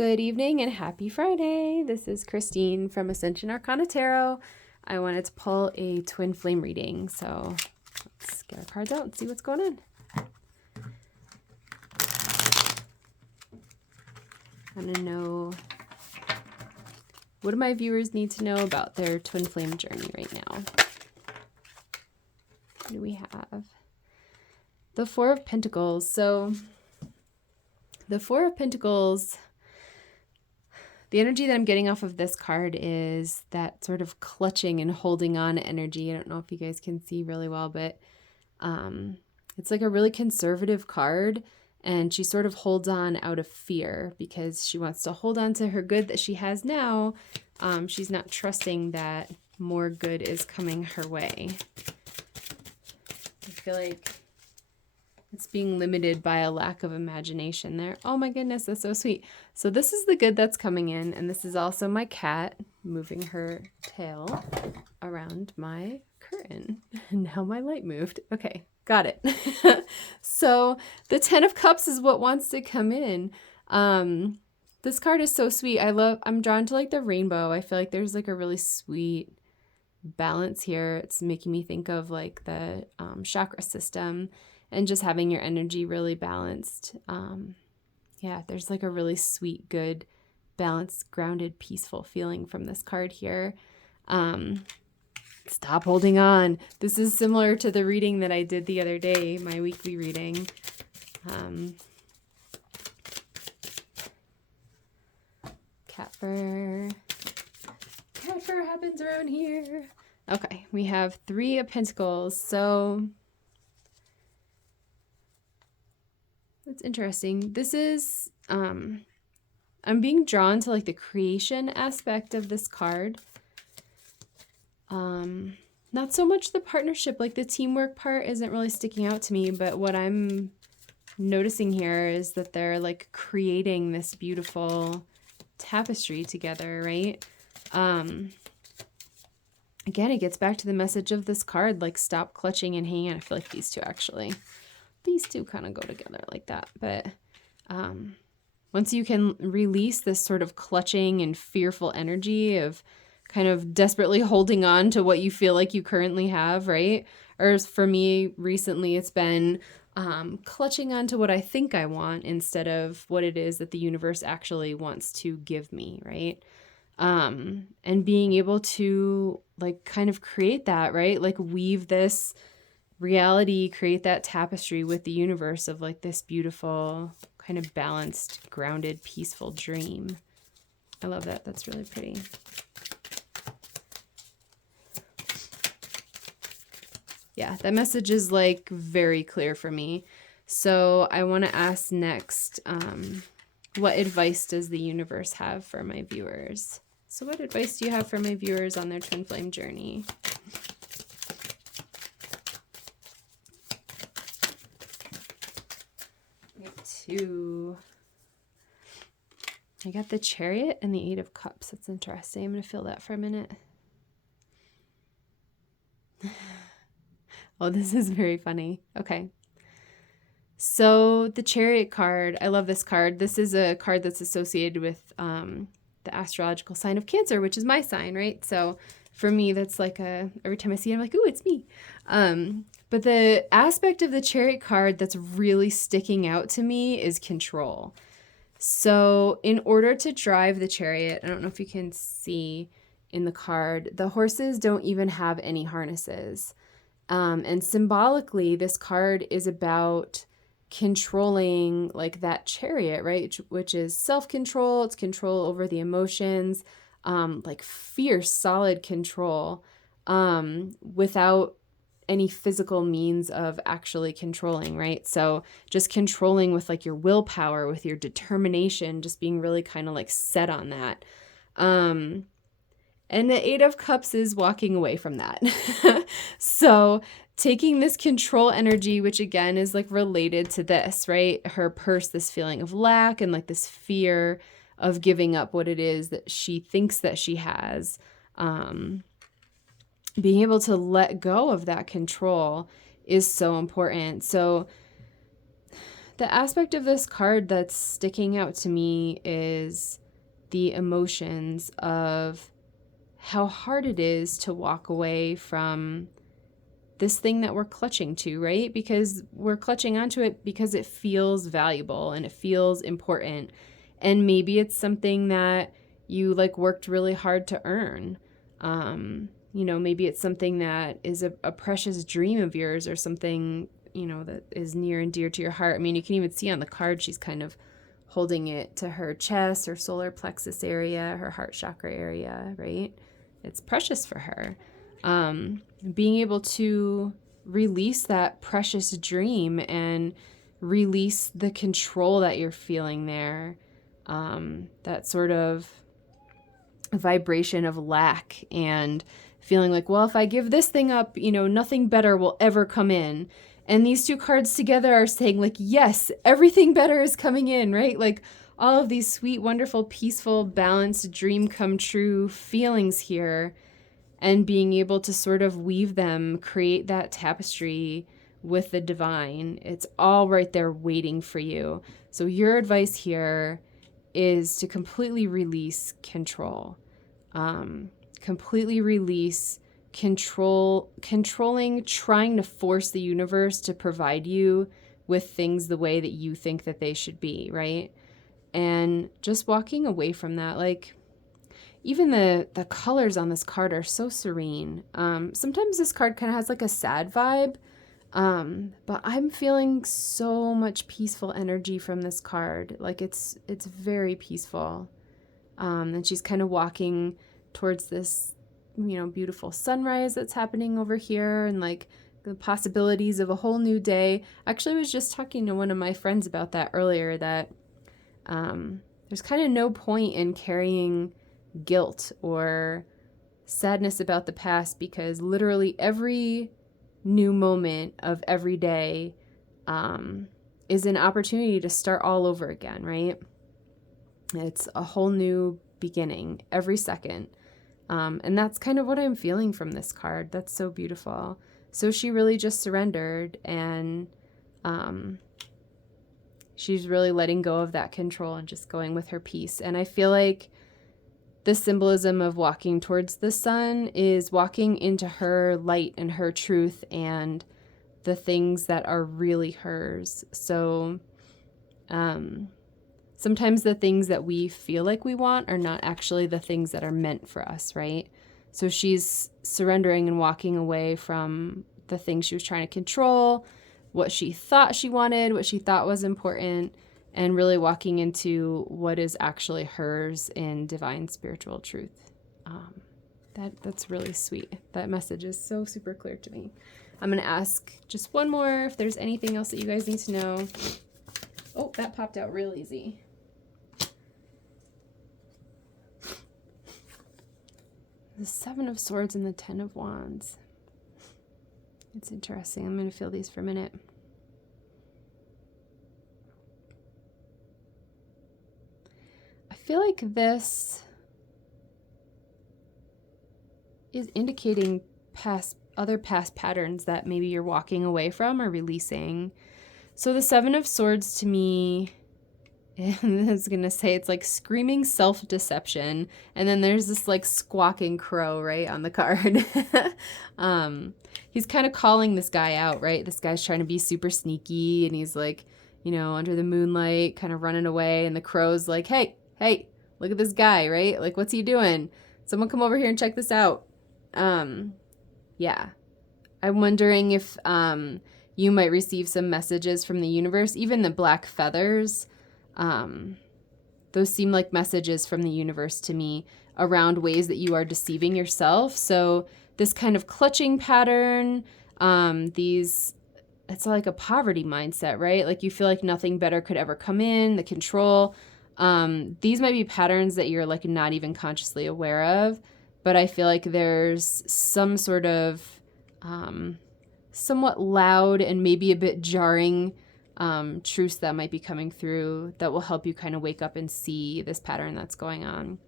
Good evening and happy Friday. This is Christine from Ascension Arcana Tarot. I wanted to pull a twin flame reading, so let's get our cards out and see what's going on. I want to know, what do my viewers need to know about their twin flame journey right now? What do we have? The Four of Pentacles. So the Four of Pentacles, the energy that I'm getting off of this card is that sort of clutching and holding on energy. I don't know if you guys can see really well, but it's like a really conservative card, and she sort of holds on out of fear because she wants to hold on to her good that she has now. She's not trusting that more good is coming her way. I feel like it's being limited by a lack of imagination there. Oh my goodness, that's so sweet. So this is the good that's coming in, and this is also my cat moving her tail around my curtain. And now my light moved. Okay, got it. So the Ten of Cups is what wants to come in. This card is so sweet. I'm drawn to like the rainbow. I feel like there's like a really sweet balance here. It's making me think of like the chakra system and just having your energy really balanced. Yeah, there's like a really sweet, good, balanced, grounded, peaceful feeling from this card here. Stop holding on. This is similar to the reading that I did the other day, my weekly reading. Cat fur. Cat fur happens around here. Okay, we have Three of Pentacles. So that's interesting. This is, I'm being drawn to like the creation aspect of this card. Not so much the partnership, like the teamwork part isn't really sticking out to me, but what I'm noticing here is that they're like creating this beautiful tapestry together, right? Again, it gets back to the message of this card, like stop clutching and hanging on. I feel like these two kind of go together like that. But once you can release this sort of clutching and fearful energy of kind of desperately holding on to what you feel like you currently have, right? Or for me recently, it's been clutching onto what I think I want instead of what it is that the universe actually wants to give me, right? And being able to like kind of create that, right? Like weave this reality, create that tapestry with the universe of like this beautiful kind of balanced, grounded, peaceful dream. I love that. That's really pretty. Yeah, that message is like very clear for me. So I want to ask next, what advice does the universe have for my viewers? So what advice do you have for my viewers on their twin flame journey? We have two. I got the Chariot and the Eight of Cups. That's interesting. I'm going to feel that for a minute. Oh, this is very funny. Okay. So the Chariot card, I love this card. This is a card that's associated with the astrological sign of Cancer, which is my sign, right? So for me, that's like every time I see it, I'm like, ooh, it's me. But the aspect of the Chariot card that's really sticking out to me is control. So in order to drive the Chariot, I don't know if you can see in the card, the horses don't even have any harnesses. And symbolically, this card is about controlling like that chariot, right? Which is self-control. It's control over the emotions, like fierce, solid control, without any physical means of actually controlling, right? So just controlling with like your willpower, with your determination, just being really kind of like set on that. And the Eight of Cups is walking away from that. So taking this control energy, which again is like related to this, right? Her purse, this feeling of lack and like this fear of giving up what it is that she thinks that she has. Being able to let go of that control is so important. So The aspect of this card that's sticking out to me is the emotions of how hard it is to walk away from this thing that we're clutching to, right? Because we're clutching onto it because it feels valuable and it feels important. And maybe it's something that you like worked really hard to earn. Maybe it's something that is a precious dream of yours, or something, that is near and dear to your heart. I mean, you can even see on the card, she's kind of holding it to her chest, her solar plexus area, her heart chakra area, right? It's precious for her. Being able to release that precious dream and release the control that you're feeling there, that sort of vibration of lack and feeling like, well, if I give this thing up, nothing better will ever come in. And these two cards together are saying like, yes, everything better is coming in, right? Like all of these sweet, wonderful, peaceful, balanced, dream come true feelings here, and being able to sort of weave them, create that tapestry with the divine. It's all right there waiting for you. So your advice here is to completely release control. Completely release controlling, trying to force the universe to provide you with things the way that you think that they should be, right? And just walking away from that. Like, even the colors on this card are so serene. Sometimes this card kind of has like a sad vibe, but I'm feeling so much peaceful energy from this card. Like it's very peaceful. And she's kind of walking towards this, beautiful sunrise that's happening over here, and like the possibilities of a whole new day. Actually, I was just talking to one of my friends about that earlier, that there's kind of no point in carrying guilt or sadness about the past, because literally every new moment of every day is an opportunity to start all over again, right? It's a whole new beginning every second. And that's kind of what I'm feeling from this card. That's so beautiful. So she really just surrendered, and she's really letting go of that control and just going with her peace. And I feel like the symbolism of walking towards the sun is walking into her light and her truth and the things that are really hers. So sometimes the things that we feel like we want are not actually the things that are meant for us, right? So she's surrendering and walking away from the things she was trying to control, what she thought she wanted, what she thought was important, and really walking into what is actually hers in divine spiritual truth. That's really sweet. That message is so super clear to me. I'm going to ask just one more if there's anything else that you guys need to know. Oh, that popped out real easy. The Seven of Swords and the Ten of Wands. It's interesting. I'm going to feel these for a minute. I feel like this is indicating other past patterns that maybe you're walking away from or releasing. So the Seven of Swords to me, I was going to say, it's like screaming self-deception. And then there's this like squawking crow, right, on the card. He's kind of calling this guy out, right? This guy's trying to be super sneaky, and he's like, under the moonlight, kind of running away. And the crow's like, hey, look at this guy, right? Like, what's he doing? Someone come over here and check this out. Yeah. I'm wondering if you might receive some messages from the universe. Even the black feathers, those seem like messages from the universe to me around ways that you are deceiving yourself. So this kind of clutching pattern, it's like a poverty mindset, right? Like you feel like nothing better could ever come in, the control. These might be patterns that you're like not even consciously aware of, but I feel like there's some sort of somewhat loud and maybe a bit jarring truths that might be coming through that will help you kind of wake up and see this pattern that's going on.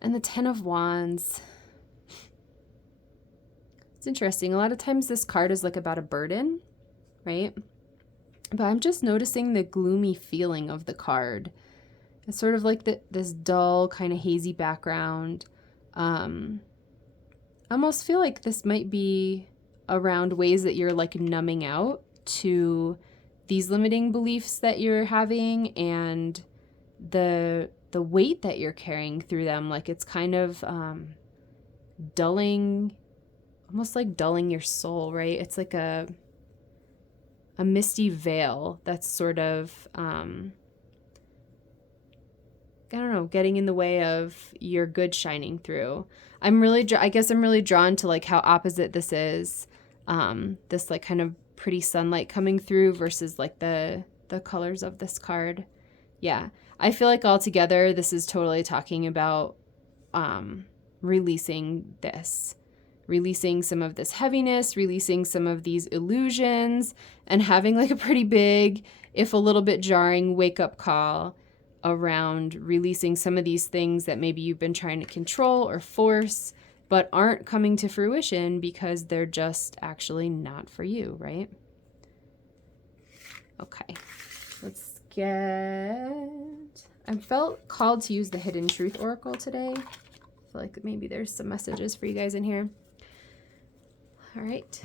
And the Ten of Wands. It's interesting. A lot of times this card is like about a burden, right? But I'm just noticing the gloomy feeling of the card. It's sort of like this dull, kind of hazy background. I almost feel like this might be around ways that you're like numbing out to these limiting beliefs that you're having and the weight that you're carrying through them. Like it's kind of dulling, almost like dulling your soul, right? It's like a misty veil that's sort of I don't know, getting in the way of your good shining through. I guess I'm really drawn to like how opposite this is. This like kind of pretty sunlight coming through versus like the colors of this card. Yeah. I feel like altogether this is totally talking about releasing this. Releasing some of this heaviness, releasing some of these illusions, and having like a pretty big, if a little bit jarring, wake-up call around releasing some of these things that maybe you've been trying to control or force, but aren't coming to fruition because they're just actually not for you, right? Okay, let's get... I felt called to use the Hidden Truth Oracle today. I feel like maybe there's some messages for you guys in here. All right.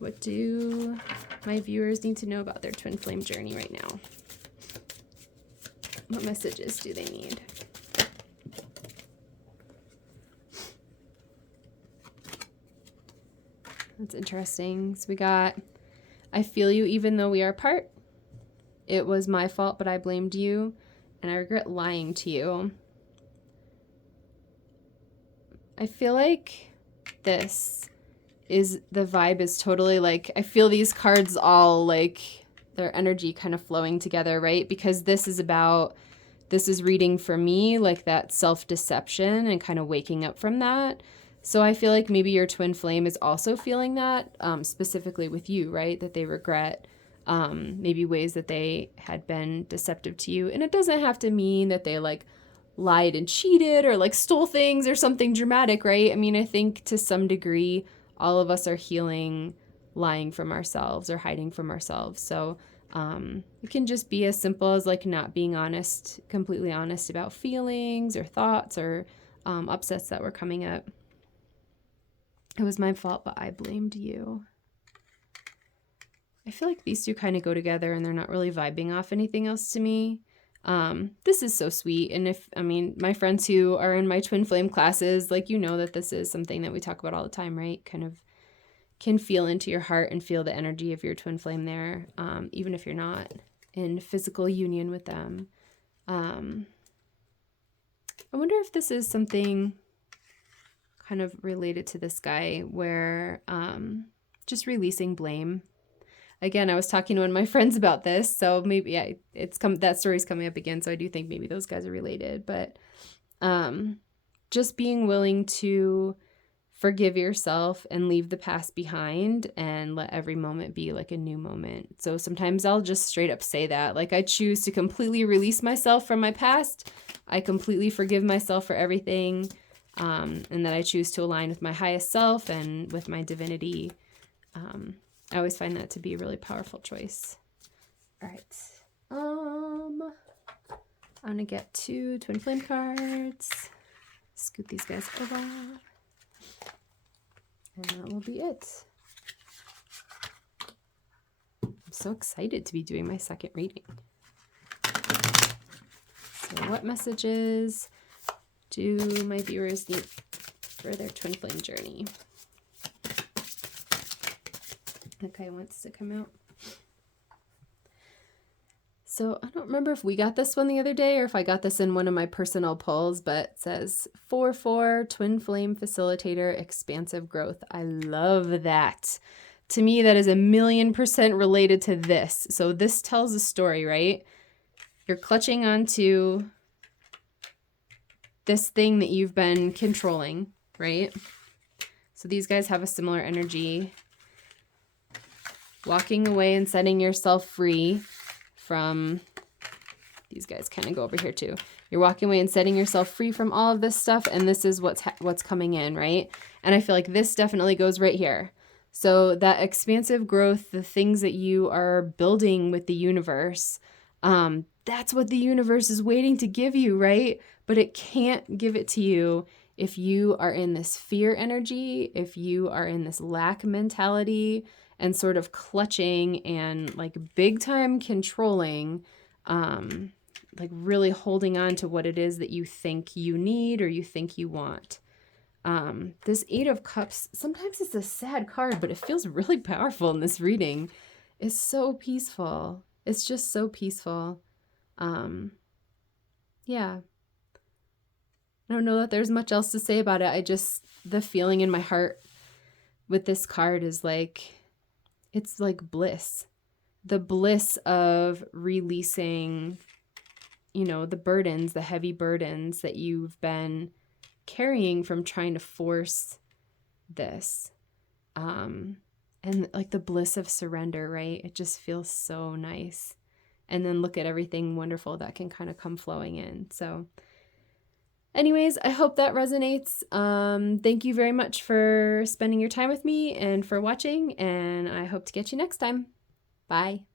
What do my viewers need to know about their twin flame journey right now? What messages do they need? That's interesting. So we got, I feel you even though we are apart. It was my fault, but I blamed you, and I regret lying to you. I feel like this is, the vibe is totally like, I feel these cards all like their energy kind of flowing together, right? Because this is reading for me, like that self-deception and kind of waking up from that. So I feel like maybe your twin flame is also feeling that, specifically with you, right? That they regret maybe ways that they had been deceptive to you. And it doesn't have to mean that they like lied and cheated or like stole things or something dramatic, right? I mean, I think to some degree, all of us are healing lying from ourselves or hiding from ourselves. So it can just be as simple as like not being honest, completely honest about feelings or thoughts or upsets that were coming up. It was my fault, but I blamed you. I feel like these two kind of go together and they're not really vibing off anything else to me. This is so sweet. And my friends who are in my twin flame classes, like, you know that this is something that we talk about all the time, right? Kind of can feel into your heart and feel the energy of your twin flame there, even if you're not in physical union with them. I wonder if this is something kind of related to this guy where just releasing blame. Again, I was talking to one of my friends about this, so maybe that story's coming up again, so I do think maybe those guys are related. But just being willing to forgive yourself and leave the past behind and let every moment be like a new moment. So sometimes I'll just straight up say that. Like, I choose to completely release myself from my past. I completely forgive myself for everything, and that I choose to align with my highest self and with my divinity. I always find that to be a really powerful choice. All right. I'm going to get 2 twin flame cards. Scoot these guys over. And that will be it. I'm so excited to be doing my second reading. So what messages do my viewers need for their twin flame journey? Okay, wants to come out. So I don't remember if we got this one the other day or if I got this in one of my personal pulls, but it says 4/4 twin flame facilitator, expansive growth. I love that. To me, that is 1,000,000% related to this. So this tells a story, right? You're clutching onto this thing that you've been controlling, right? So these guys have a similar energy. Walking away and setting yourself free from, these guys kind of go over here too. You're walking away and setting yourself free from all of this stuff, and this is what's coming in, right? And I feel like this definitely goes right here. So that expansive growth, the things that you are building with the universe, that's what the universe is waiting to give you, right? But it can't give it to you if you are in this fear energy, if you are in this lack mentality and sort of clutching and like big time controlling, like really holding on to what it is that you think you need or you think you want. This Eight of Cups, sometimes it's a sad card, but it feels really powerful in this reading. It's so peaceful. It's just so peaceful. Yeah. I don't know that there's much else to say about it. The feeling in my heart with this card is like, it's like bliss. The bliss of releasing, the burdens, the heavy burdens that you've been carrying from trying to force this. And like the bliss of surrender, right? It just feels so nice. And then look at everything wonderful that can kind of come flowing in. So anyways, I hope that resonates. Thank you very much for spending your time with me and for watching, and I hope to get you next time. Bye.